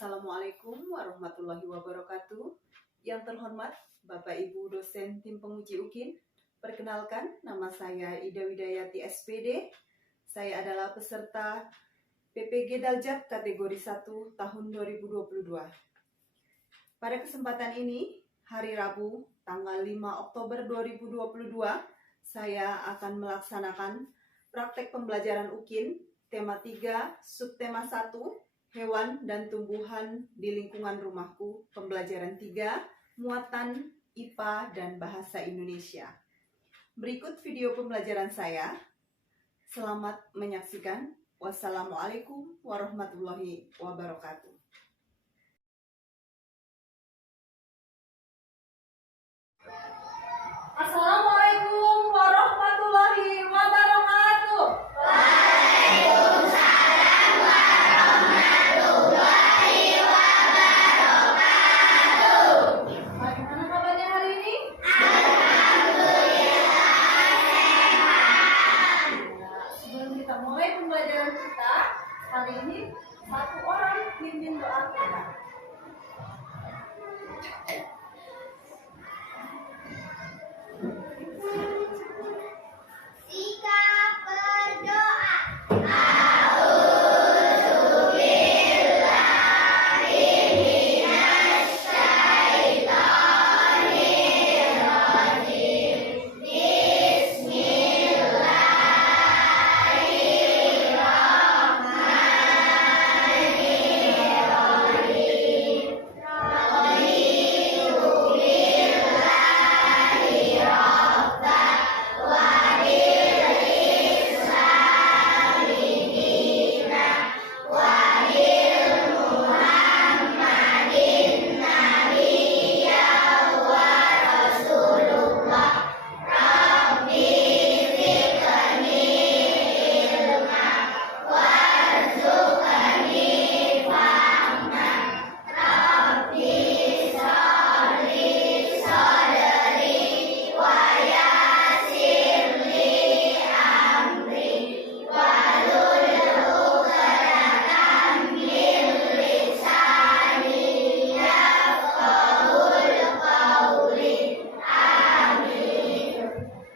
Assalamualaikum warahmatullahi wabarakatuh. Yang terhormat Bapak Ibu dosen tim penguji UKIN, perkenalkan nama saya Ida Widayati SPD. Saya adalah peserta PPG Daljab kategori 1 tahun 2022. Pada kesempatan ini, hari Rabu tanggal 5 Oktober 2022, saya akan melaksanakan praktek pembelajaran UKIN tema 3, subtema 1, Hewan dan Tumbuhan di Lingkungan Rumahku, pembelajaran 3, muatan IPA dan Bahasa Indonesia. Berikut video pembelajaran saya. Selamat menyaksikan. Wassalamualaikum warahmatullahi wabarakatuh. Assalamualaikum warahmatullahi wabarakatuh. Waalaikumsalam warahmatullahi wabarakatuh. Bagaimana kabarnya hari ini? Alhamdulillah sehat. Sebelum kita mulai pembelajaran kita, hari ini satu orang pimpin doa kita. Sikap berdoa.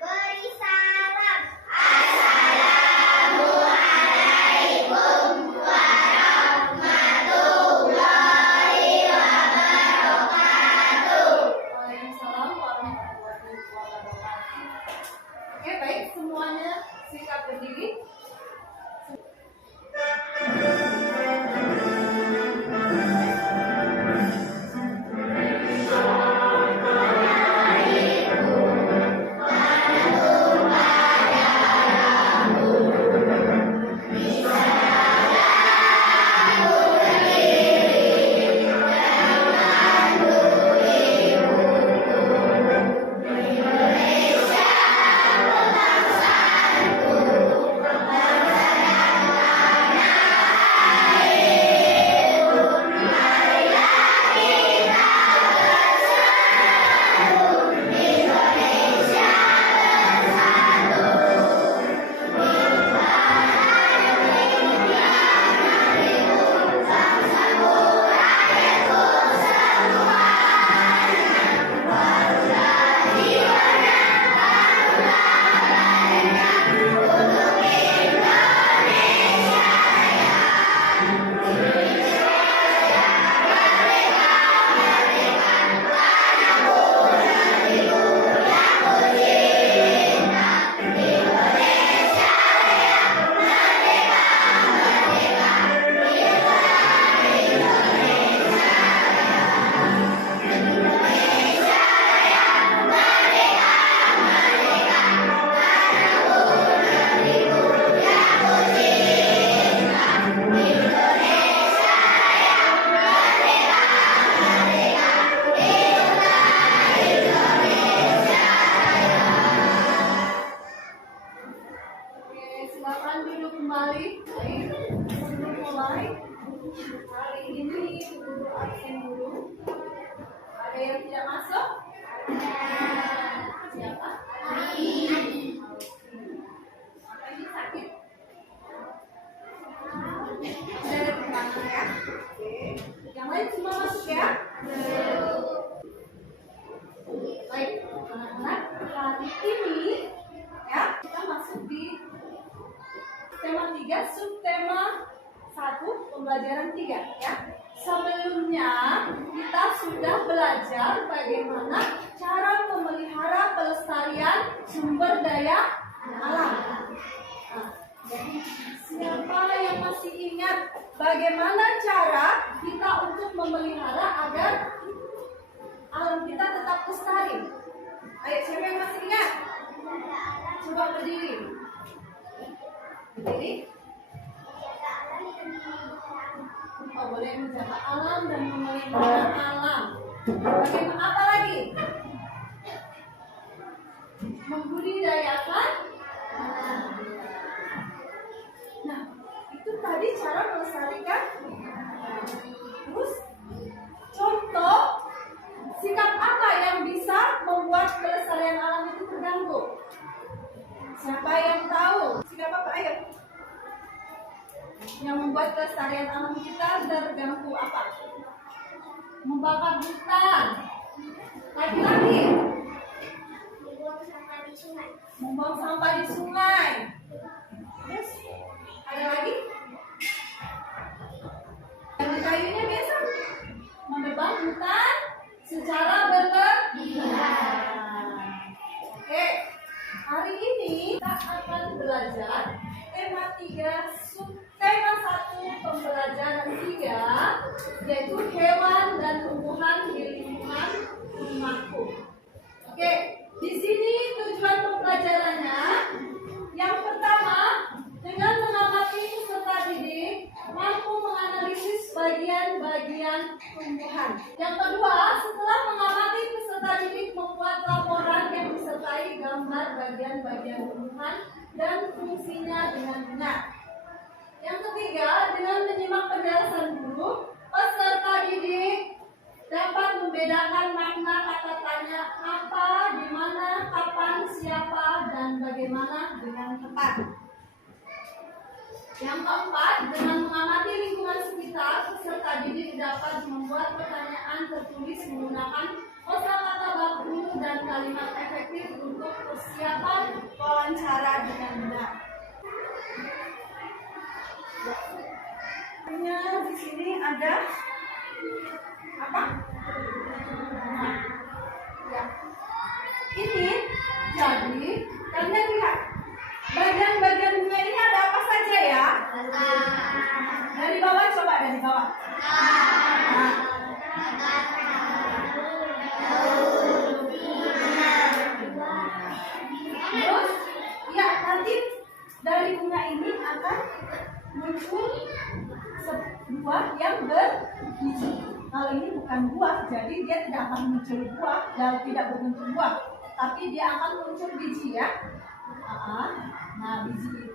Beri salam. Assalamualaikum warahmatullahi wabarakatuh. Waalaikumsalam warahmatullahi wabarakatuh. Oke, baik, semuanya siap berdiri. Oke, silakan duduk kembali. Baik, sebelum mulai, hari ini guru absen dulu. Ada yang tidak masuk? Siapa? Apa ini sakit? Ada tangan ya? Oke. Yang Baik, anak-anak, hari ini ya kita masuk di tema 3, subtema 1, pembelajaran 3 ya. Sebelumnya kita sudah belajar bagaimana cara memelihara pelestarian sumber daya alam. Nah, jadi siapa yang masih ingat bagaimana cara kita untuk memelihara agar alam kita tetap lestari? Ayo, siapa yang masih ingat? Coba berdiri. Berdiri. Oh, boleh menjaga alam dan memelihara alam. Bagaimana apa lagi? Membudidayakan. Nah, itu tadi cara melestarikan. Terus contoh sikap apa yang bisa membuat kelestarian alam itu terganggu? Siapa yang tahu? Sikap apa? Ayo. Yang membuat kelestarian alam kita terganggu apa? Membakar hutan. Lagi-lagi. Membuang sampah di sungai. Terus ada lagi? Yang kayunya biasa menebang hutan secara berlebihan. Oke, hari ini kita akan belajar tema 3, subtema 1, pembelajaran 3, yaitu hewan dan tumbuhan di lingkungan rumahku. Oke, di sini tujuan pembelajarannya yang pertama, dengan mengamati peserta didik mampu menganalisis bagian-bagian tumbuhan. Yang kedua, setelah mengamati peserta didik membuat laporan yang disertai gambar bagian-bagian tumbuhan dan fungsinya dengan benar. Yang ketiga, dengan menyimak penjelasan guru, peserta didik dapat membedakan makna kata tanya apa, di mana, kapan, siapa, dan bagaimana dengan tepat. Yang keempat, dengan mengamati lingkungan sekitar, peserta didik dapat membuat pertanyaan tertulis menggunakan kosakata baku dan kalimat efektif untuk persiapan wawancara dengan benar. Di sini ada apa? Nah, ya. Ini jadi kalian lihat bagian-bagian bunga ini ada apa saja ya? Dari bawah, coba dari bawah. Nah. Terus, ya nanti dari bunga ini akan muncul buah yang berbiji. Kalau ini bukan buah, jadi dia tidak akan muncul buah dan tidak berbentuk buah, tapi dia akan muncul biji ya. Nah, biji.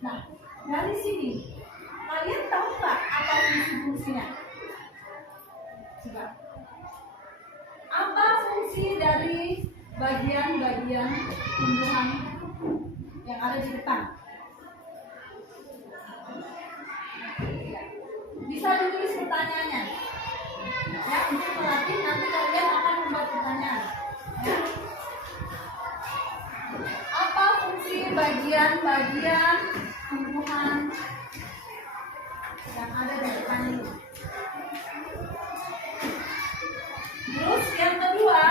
Nah, dari sini kalian tahu nggak apa fungsi-fungsinya? Coba. Apa fungsi dari bagian-bagian tumbuhan yang ada di depan? Bisa ditulis pertanyaannya. Ya, untuk melatih nanti kalian akan membuat pertanyaan. Ya. Apa fungsi bagian-bagian tumbuhan yang ada di depan ini? Terus yang kedua,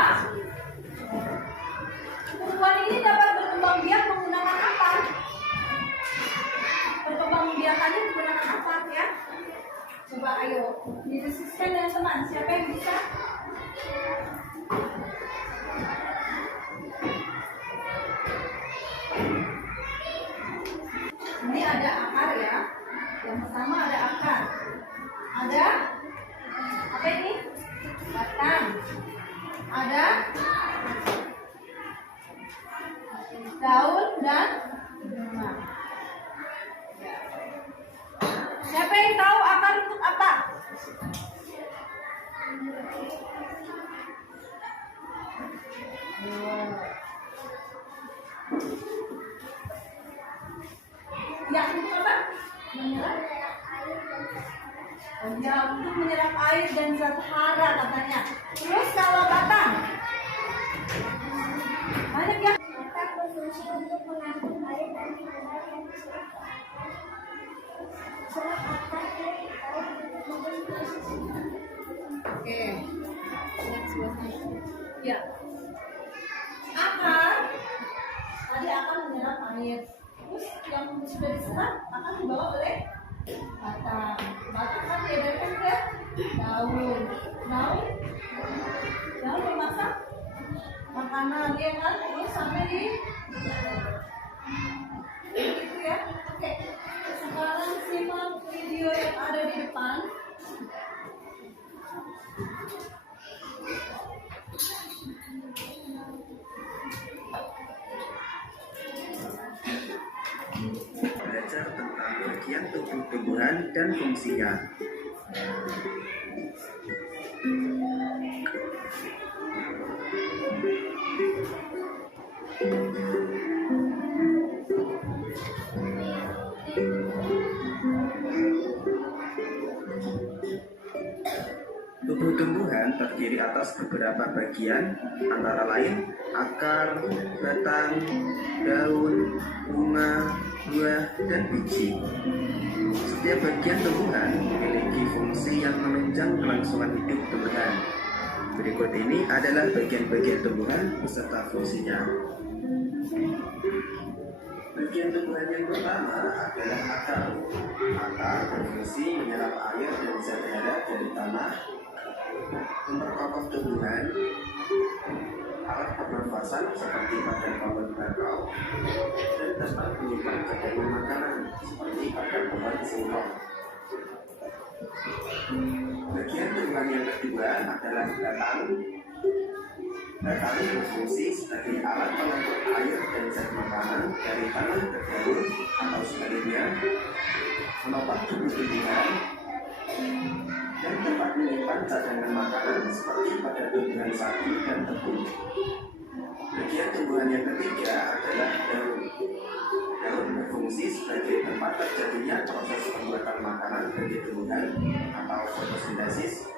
tumbuhan ini dapat berkembang biak menggunakan apa? Berkembang biakannya menggunakan apa ya? Coba ayo didiskusikan dengan teman. Siapa yang bisa? Ini ada akar ya. Yang pertama ada akar. Ada apa ini? Batang. Ada daun dan bunga. Siapa yang tahu akar untuk apa? Ya, untuk apa? Menyerap Ya, untuk menyerap air dan zat hara katanya. Terus kalau batang? Banyak ya. Batang berfungsi untuk menampung air dan mineral yang diserap akar dari pohon untuk membentuk sisi. Oke. Ya. Akar tadi akan menyerap air. Terus yang sudah diserap akan dibawa oleh batang. Batang kan diedarkan ke daun. Daun memasak makanan ya kan, terus sampai di gitu ya. Oke. Sekarang simak video yang ada di depan. Belajar tentang bagian tubuh tumbuhan dan fungsinya. Tubuh tumbuhan terdiri atas beberapa bagian, antara lain akar, batang, daun, bunga, buah, dan biji. Setiap bagian tumbuhan memiliki fungsi yang menunjang kelangsungan hidup tumbuhan. Berikut ini adalah bagian-bagian tumbuhan beserta fungsinya. Bagian tumbuhan yang pertama adalah akar. Akar berfungsi menyerap air dan zat hara dari tanah, memperkokoh tumbuhan, alat pernafasan seperti pada pohon bakau, dan tempat menyimpan cadangan makanan seperti pada pohon singkong. Bagian tumbuhan yang kedua adalah batang. Batang berfungsi sebagai alat pengangkut air dan zat makanan dari tanah ke daun atau sebaliknya, menopang tubuh tumbuhan, dan tempat menyimpan cadangan makanan seperti pada tumbuhan sapi dan tepung. Bagian tumbuhan yang ketiga adalah daun. Daun berfungsi sebagai tempat terjadinya proses pembuatan makanan bagi tumbuhan atau fotosintesis,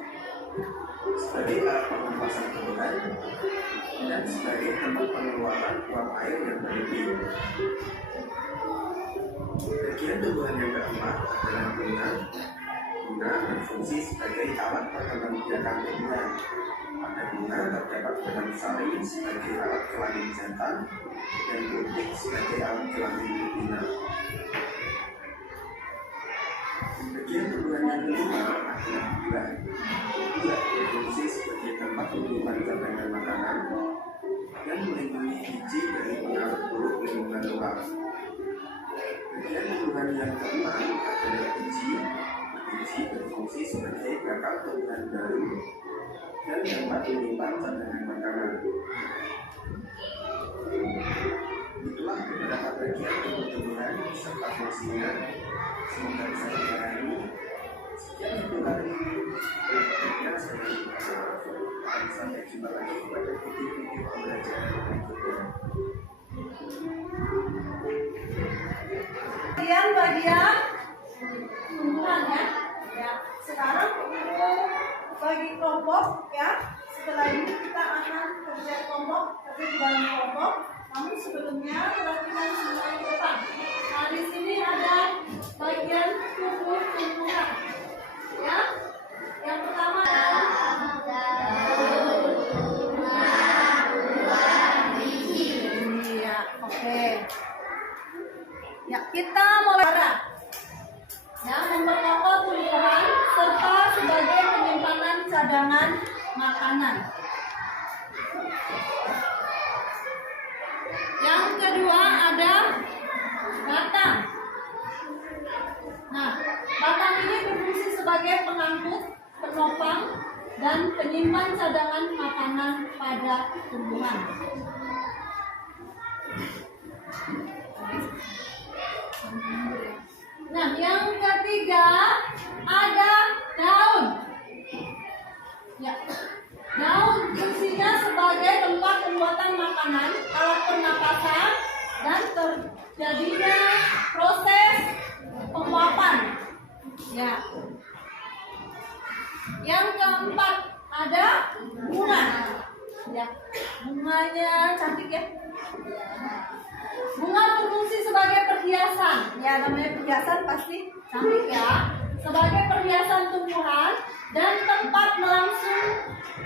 sebagai alat pernafasan tumbuhan, dan sebagai tempat pengeluaran uap air yang berlebih. Bagian tumbuhan yang keempat adalah bunga. Bunga berfungsi sebagai alat perkembangbiakan tumbuhan. Pada bunga terdapat benang sari sebagai alat kelamin jantan dan butik sebagai alat kelamin betina. Bagian tumbuhan yang kelima adalah buah. Buah berfungsi sebagai tempat menyimpan cadangan makanan dan melindungi biji dari pengaruh buruk lingkungan luar. Bagian tumbuhan yang keenam adalah biji. Biji berfungsi sebagai bakal tumbuhan baru dan tempat menyimpan cadangan makanan. Itulah beberapa bagian tumbuh-tumbuhan serta fungsinya. Semoga bisa dipahami. Sekian untuk hari ini. Berikutnya saya akan sampai jumpa lagi pada video-video pembelajaran berikutnya. Bagian tumbuhan ya. Ya, sekarang bagi kelompok ya. Setelah ini kita akan kerja kelompok, kerja di dalam kelompok. Namun sebelumnya perhatikan semua yang depan. Nah, di sini ada bagian tubuh tumbuhan. Ya. Yang pertama iya, oke. Ya, kita mulai. Ya, memperkokoh tumbuhan serta sebagai penyimpanan cadangan makanan. Yang kedua ada batang. Nah, batang ini berfungsi sebagai pengangkut, penopang, dan penyimpan cadangan makanan pada tumbuhan. Nah, yang ketiga ada daun. Ya, daun fungsinya sebagai tempat pembuatan makanan, alat pernapasan, dan terjadinya proses penguapan. Ya, Yang keempat ada bunga. Ya, bunganya cantik ya. Bunga berfungsi sebagai perhiasan. Ya, namanya perhiasan pasti cantik ya. Sebagai perhiasan tumbuhan dan tempat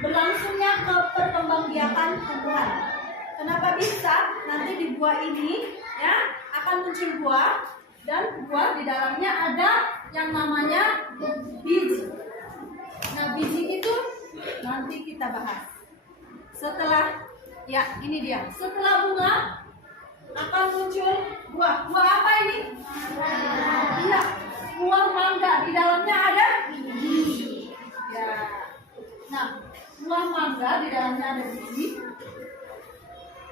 berlangsungnya ke perkembangbiakan tumbuhan. Kenapa bisa? Nanti di buah ini ya akan muncul buah dan buah di dalamnya ada yang namanya biji. Nah, biji itu nanti kita bahas. Setelah ya ini dia. Setelah bunga akan muncul buah. Buah apa ini? Iya, buah mangga. Di dalamnya ada biji. Ya. Nah, buah mangga di dalamnya ada biji.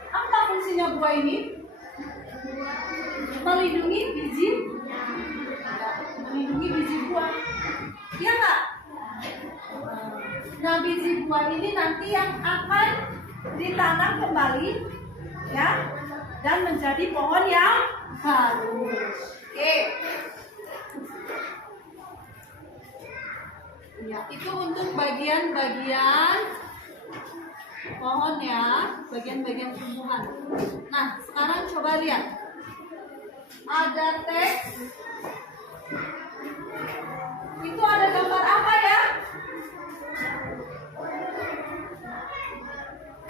Apa fungsinya buah ini? Melindungi biji. Melindungi biji buah. Iya nggak? Nah, biji buah ini nanti yang akan ditanam kembali, ya, dan menjadi pohon yang baru. Oke. Ya, itu untuk bagian-bagian pohon ya, bagian-bagian tumbuhan. Nah, sekarang coba lihat. Ada teks. Itu ada gambar apa ya?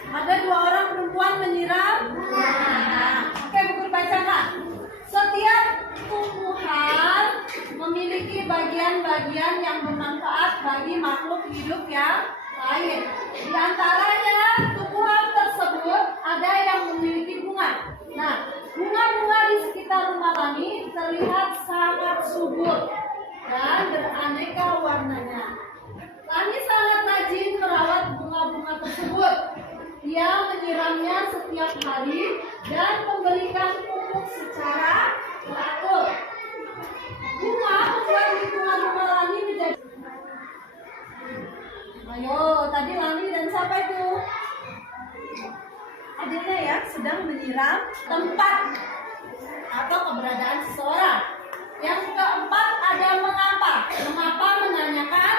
Ada dua orang perempuan menyiram. Oke, buku bacakan. Setiap tumbuhan memiliki bagian-bagian yang bermanfaat bagi makhluk hidup yang lain. Di antaranya tumbuhan tersebut ada yang memiliki bunga. Nah, bunga-bunga di sekitar rumah kami terlihat sangat subur dan beraneka warnanya. Kami sangat rajin merawat bunga-bunga tersebut. Dia menyiramnya setiap hari dan memberikan pupuk secara teratur. Bunga membuat lingkungan rumah Lani menjadi. Ayo, tadi Lani dan siapa itu? Adiknya ya, sedang menyiram tempat atau keberadaan seseorang. Yang keempat ada mengapa. Mengapa menanyakan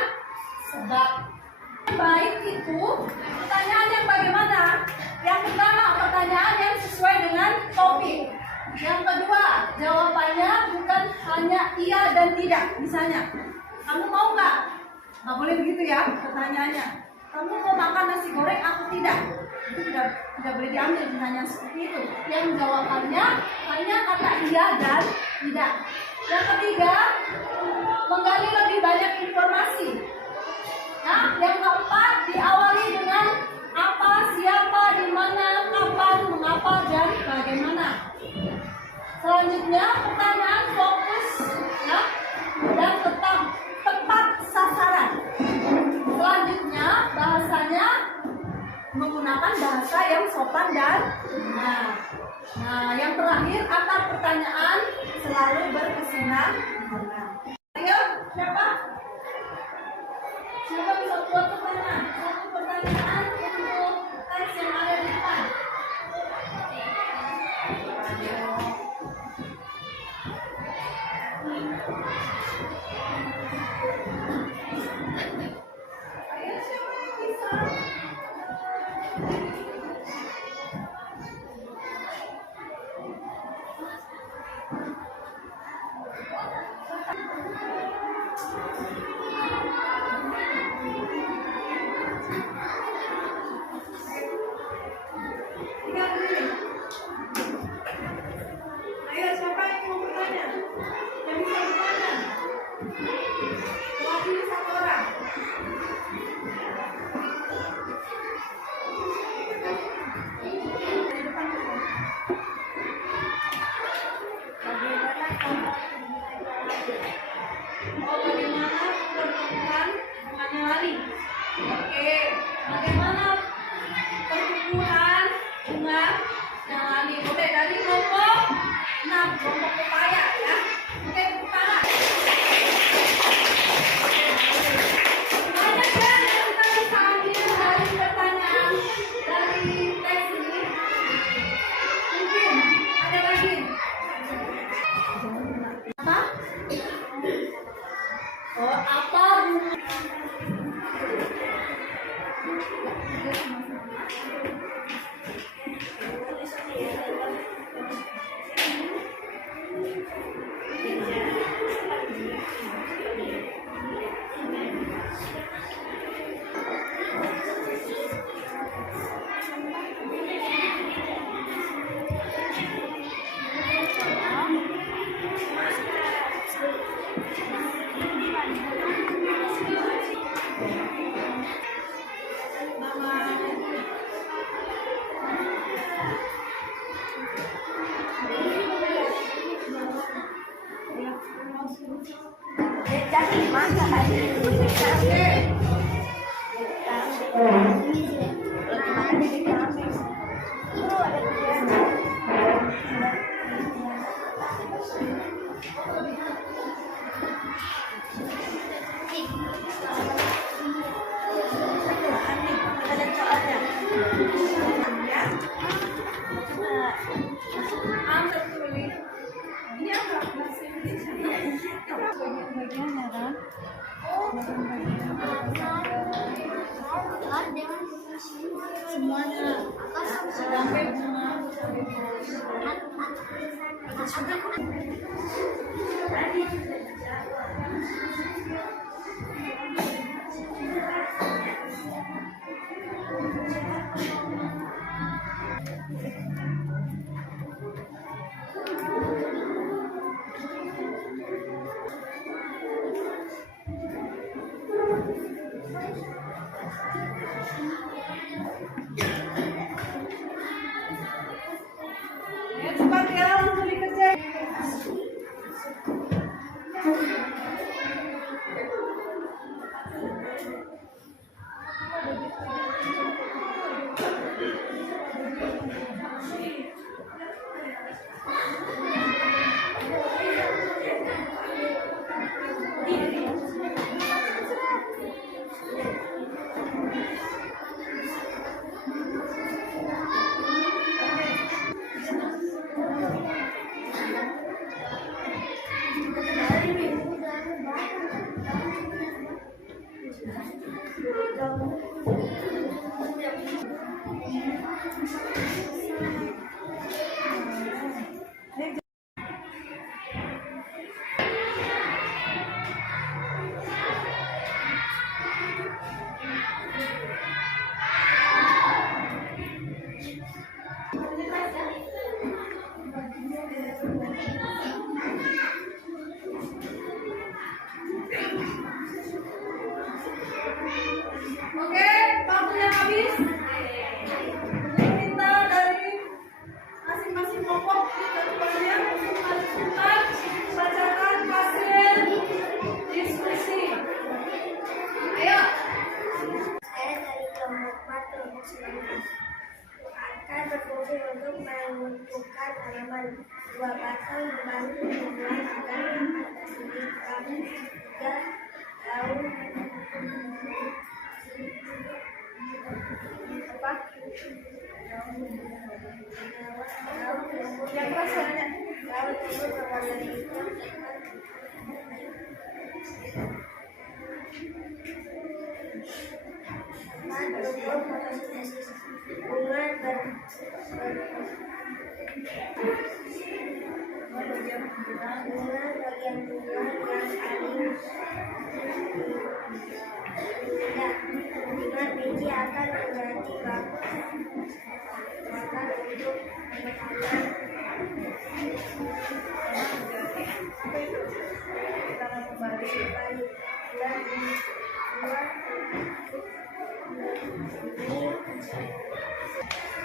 sebab. Baik itu pertanyaan yang bagaimana? Yang pertama pertanyaan yang sesuai dengan topik. Yang kedua jawabannya bukan hanya iya dan tidak. Misalnya, kamu mau nggak? Nggak boleh begitu ya pertanyaannya. Kamu mau makan nasi goreng? Aku tidak. Itu tidak boleh diambil pertanyaan seperti itu. Yang jawabannya hanya kata iya dan tidak. Yang ketiga menggali lebih banyak informasi. Nah, yang keempat diawali dengan apa, siapa, di mana, kapan, mengapa, dan bagaimana. Selanjutnya pertanyaan fokus ya, dan tepat sasaran. Selanjutnya bahasanya menggunakan bahasa yang sopan dan benar. Nah, yang terakhir akar pertanyaan selalu berkesinambungan. Ayo, siapa? Siapa bisa buat pertanyaan? Satu pertanyaan untuk teks yang ada di depan. Ayo, siapa yang bisa? Ayo, siapa yang mau bertanya? Yang bisa bertanya? Mewakili satu orang. Di depan dulu. Bagaimana pertumbuhan bunganya lari? Oke, bagaimana pertumbuhan bunga yang lari? Oke, dari kelompok 6, kelompok pepaya ya. Oke, tepuk tangan. Banyak ya yang kita bisa ambil dari pertanyaan dari tes ini. Mungkin ada lagi. Apa? Oh, apa bunga? semuanya. Sampai bunga. Ya, cepat ya, langsung dikerjain. Oke, waktunya habis. Kita dari masing-masing kelompok kita keluarnya untuk menentukan bacakan hasil diskusi. Ayo. Saya dari kelompok 4 kelompok 19 akan berfungsi untuk menentukan halaman 2 pasang membantu membuat agar mengatasi 3 tahun apa? Yang rasanya tahun itu berwarna hitam untuk fotosintesis bunga bagian bunga yang paling indah dengan biji akan menjadi bagus bahkan untuk makanan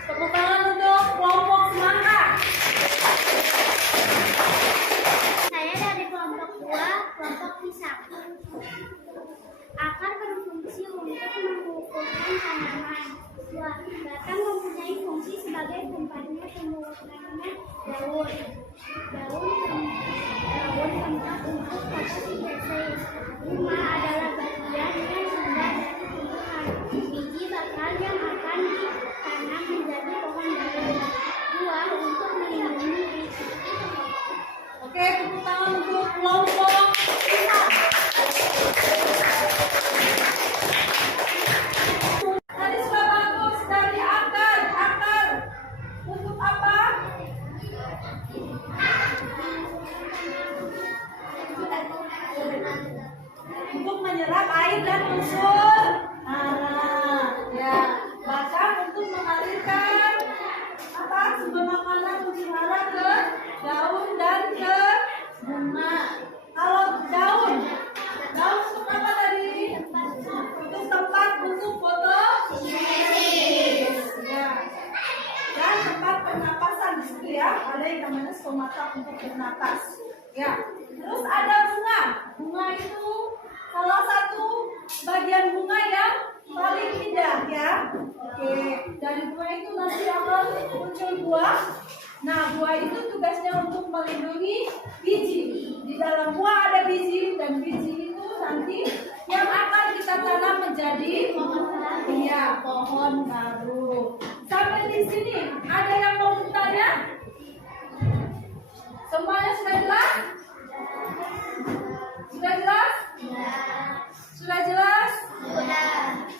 Tepuk tangan untuk kelompok semangka. Saya dari kelompok 2, kelompok pisang. Akar berfungsi untuk mengukurkan tanaman. Batang mempunyai fungsi sebagai tempatnya pembuatannya daun. Daun tempat untuk fotosintesis. Bunga adalah bagian yang rendah dari tumbuhan. Biji bakal yang akan ditanam menjadi pohon baru. Buah untuk melindungi biji. Oke, tepuk tangan untuk kelompok pisang. Tadi sudah bagus dari akar. Akar untuk apa? Untuk menyerap air dan unsur ya. Bahkan untuk mengalirkan apa sumber makanan mutiara ke daun dan ke bunga. Kalau daun untuk apa tadi? Untuk tempat untuk fotosintesis. Ya. Dan tempat pernapasan di situ ya. Ada yang namanya stomata untuk bernapas. Ya. Terus ada bunga. Bunga itu salah satu bagian bunga yang paling indah ya. Oke, dari bunga itu nanti akan muncul buah. Nah, buah itu tugasnya untuk melindungi biji. Di dalam buah ada biji dan biji itu nanti yang akan kita tanam menjadi pohon baru. Sampai di sini ada yang mau bertanya? Semuanya sudah jelas? Sudah jelas? Sudah jelas?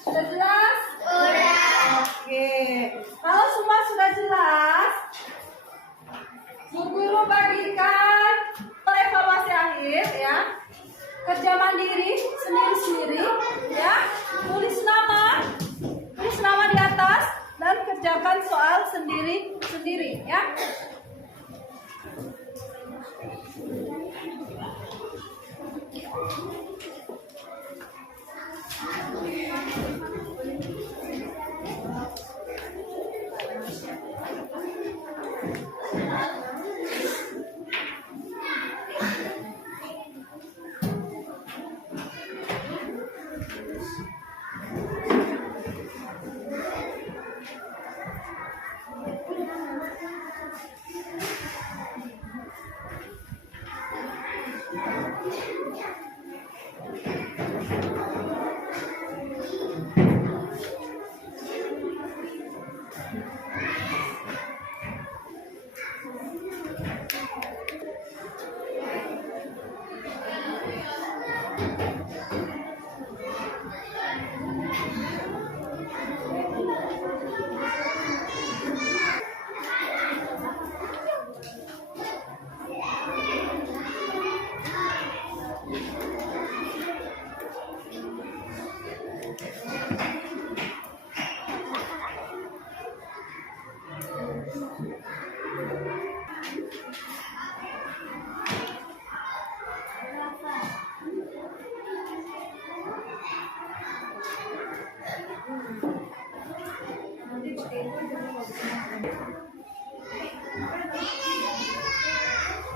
Sudah jelas? Oke. kerja mandiri sendiri-sendiri, ya. Tulis nama di atas dan kerjakan soal sendiri-sendiri, ya.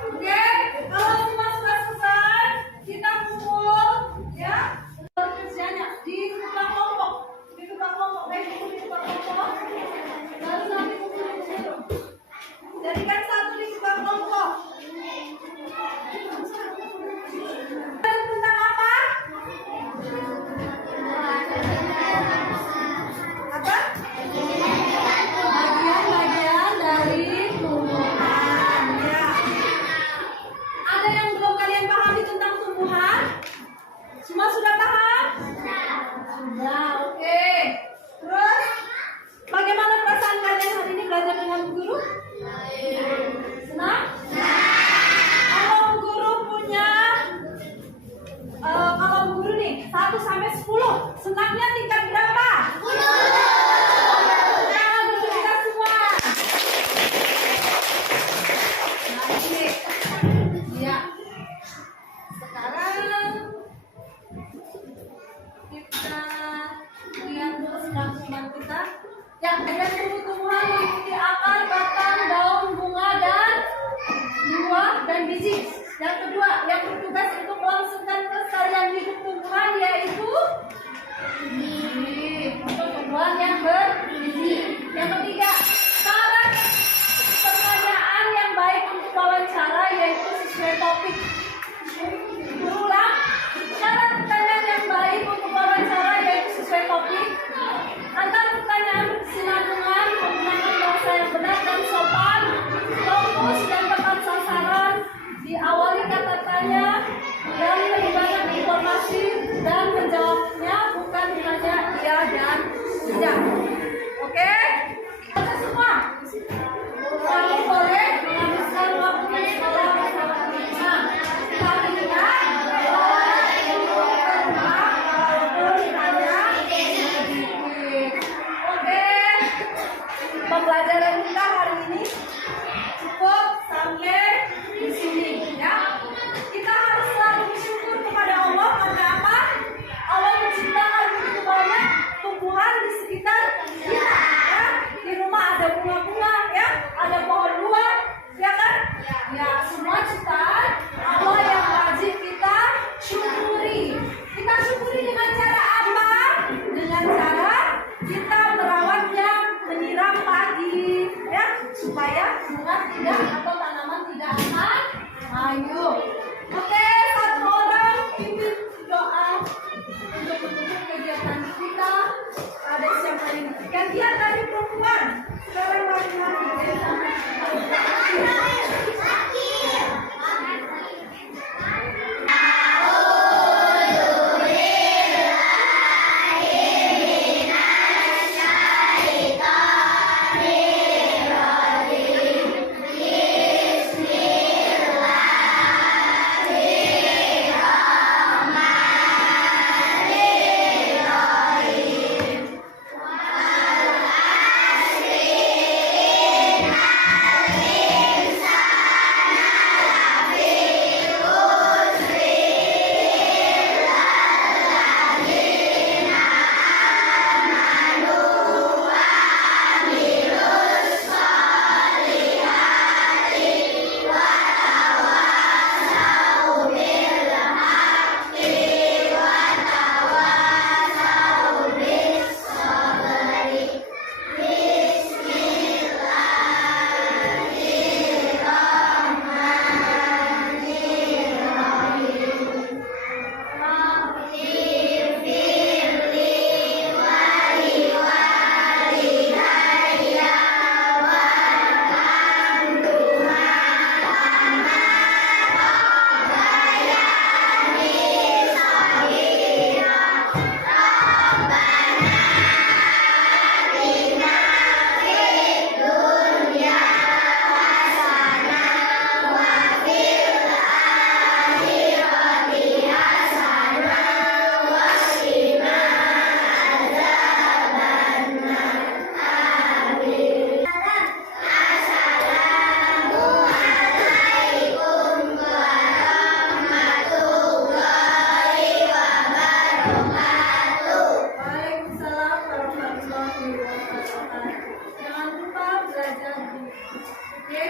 Oke, kalau semua sudah selesai, kita kumpul, ya. Kerjanya di tukang kelompok, baik itu di tukang kelompok. Lalu nanti kumpul di situ. Jadikan satu di tukang kelompok. Dan tentang apa? Apa? Bagian-bagian dari tumbuhan, ya. Ada yang belum kalian pahami tentang tumbuhan? Semua sudah paham? Sudah, oke. Terus, bagaimana perasaan kalian hari ini belajar dengan guru? Senang? Kalau guru punya, kalau guru nih 1 sampai 10, senangnya tingkat berapa? 10. Nah, guru kita semua. Nanti, ya. Sekarang kita lihat dulu senang-senang kita. Ya, ada tumbuh-tumbuhan meliputi akar, batang, daun, bunga, dan buah dan biji. Yang kedua, yang bertugas untuk melangsungkan pelestarian hidup tumbuhan yaitu biji. Untuk tumbuhan yang berbiji. Yang ketiga, syarat pertanyaan yang baik untuk wawancara yaitu sesuai topik. Berulang, syarat pertanyaan yang baik untuk wawancara yaitu sesuai topik. Antara pertanyaan berkesinambungan, menggunakan bahasa yang benar dan sopan, fokus dan tepat sasaran, diawali kata tanya, dan lebih banyak informasi dan menjawabnya bukan hanya iya dan tidak. Oke? Kita semua. Kamu boleh menghabiskan waktu di sekolah bersama teman-teman. Tapi ingat, pembelajaran kita hari ini cukup sampai di sini, ya. Kita harus selalu bersyukur kepada Allah karena apa? Allah menciptakan begitu banyak tumbuhan di sekitar mengerjakan. Jangan lupa belajar. Oke?